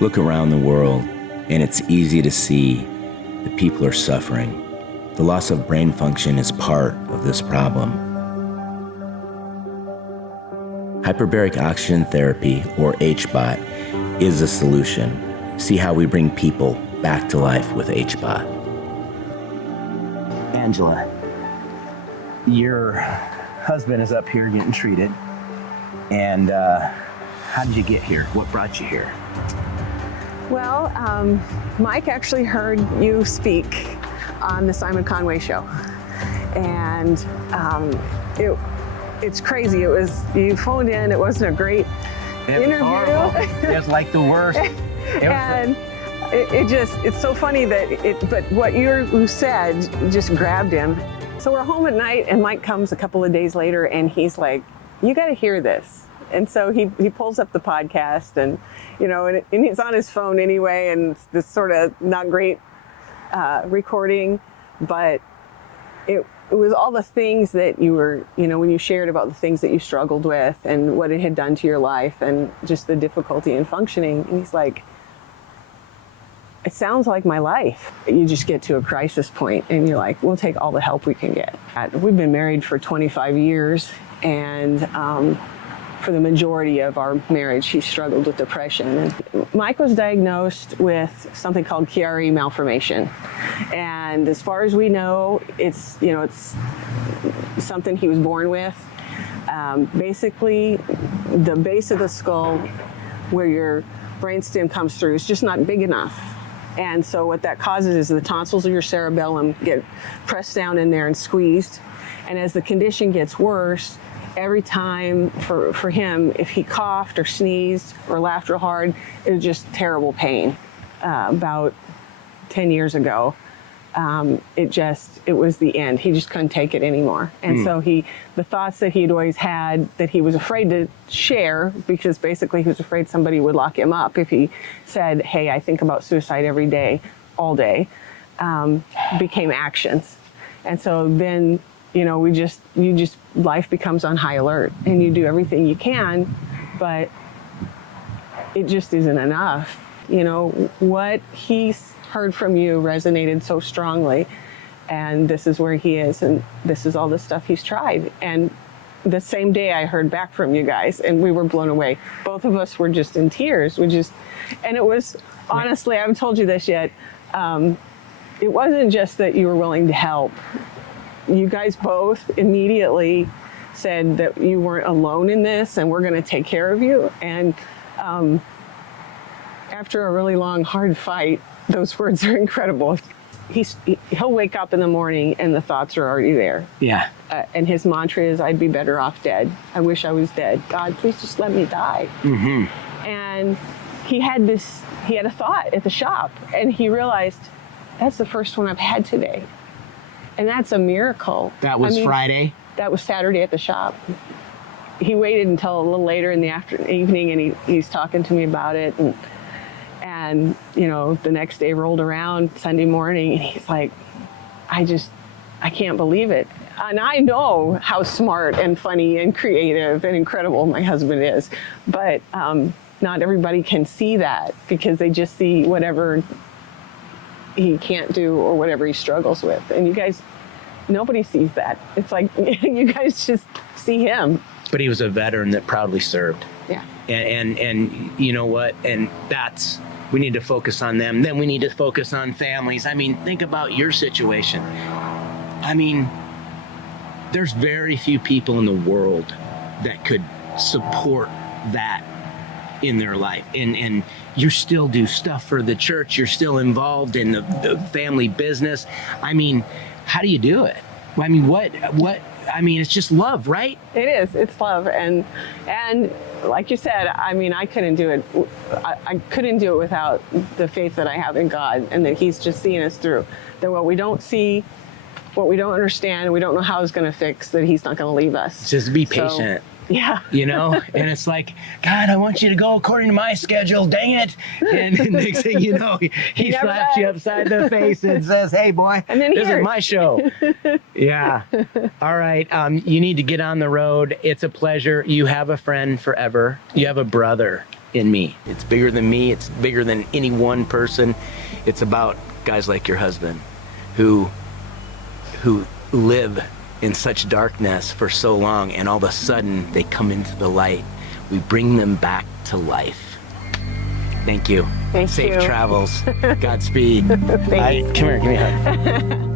Look around the world, and it's easy to see that people are suffering. The loss of brain function is part of this problem. Hyperbaric oxygen therapy, or HBOT, is a solution. See how we bring people back to life with HBOT. Angela, your husband is up here getting treated. And how did you get here? What brought you here? Well, Mike actually heard you speak on the Simon Conway show. And it's crazy. You phoned in, it wasn't a great interview. It was like the worst. It's so funny but what you said just grabbed him. So we're home at night and Mike comes a couple of days later and he's like, you got to hear this. And so he pulls up the podcast and he's on his phone anyway, and it's this sort of not great recording, but it was all the things that you were, when you shared about the things that you struggled with and what it had done to your life and just the difficulty in functioning. And he's like, it sounds like my life. You just get to a crisis point and you're like, we'll take all the help we can get. We've been married for 25 years and for the majority of our marriage, he struggled with depression. And Mike was diagnosed with something called Chiari malformation. And as far as we know, it's something he was born with. Basically, the base of the skull where your brainstem comes through is just not big enough. And so what that causes is the tonsils of your cerebellum get pressed down in there and squeezed. And as the condition gets worse, every time for him, if he coughed or sneezed or laughed real hard, it was just terrible pain. About 10 years ago, it was the end. He just couldn't take it anymore. And so the thoughts that he'd always had that he was afraid to share, because basically he was afraid somebody would lock him up if he said, hey, I think about suicide every day, all day, became actions. And so then, life becomes on high alert and you do everything you can, but it just isn't enough. What he's heard from you resonated so strongly, and this is where he is, and this is all the stuff he's tried. And the same day I heard back from you guys and we were blown away. Both of us were just in tears. And it was, honestly, I haven't told you this yet. It wasn't just that you were willing to help. You guys both immediately said that you weren't alone in this and we're going to take care of you. And after a really long, hard fight, those words are incredible. He'll wake up in the morning and the thoughts are already there. Yeah. And his mantra is, I'd be better off dead. I wish I was dead. God, please just let me die. Mm-hmm. And he had a thought at the shop and he realized, that's the first one I've had today. And that's a miracle. That was Friday? That was Saturday at the shop. He waited until a little later in the evening and he's talking to me about it. And the next day rolled around, Sunday morning, and he's like, I can't believe it. And I know how smart and funny and creative and incredible my husband is. But not everybody can see that because they just see whatever he can't do or whatever he struggles with. And you guys, nobody sees that. It's like you guys just see him. But he was a veteran that proudly served. Yeah. And you know what? And we need to focus on them. Then we need to focus on families. I mean, think about your situation. I mean, there's very few people in the world that could support that in their life. And you still do stuff for the church. You're still involved in the family business. I mean, how do you do it? I mean, it's just love, right? It is. It's love. And like you said, I mean, I couldn't do it. I couldn't do it without the faith that I have in God and that he's just seeing us through. That what we don't see, what we don't understand, we don't know how it's going to fix, that he's not going to leave us. Just be patient. Yeah. You know, and it's like, God, I want you to go according to my schedule, dang it. And next thing you know, he never slaps you does. upside the face and says, hey boy, And then this here. is my show. Yeah. All right. You need to get on the road. It's a pleasure. You have a friend forever. You have a brother in me. It's bigger than me. It's bigger than any one person. It's about guys like your husband who live in such darkness for so long, and all of a sudden they come into the light. We bring them back to life. Thank you. Thank Safe you. travels. Godspeed. Thanks. Come here, give me a hug.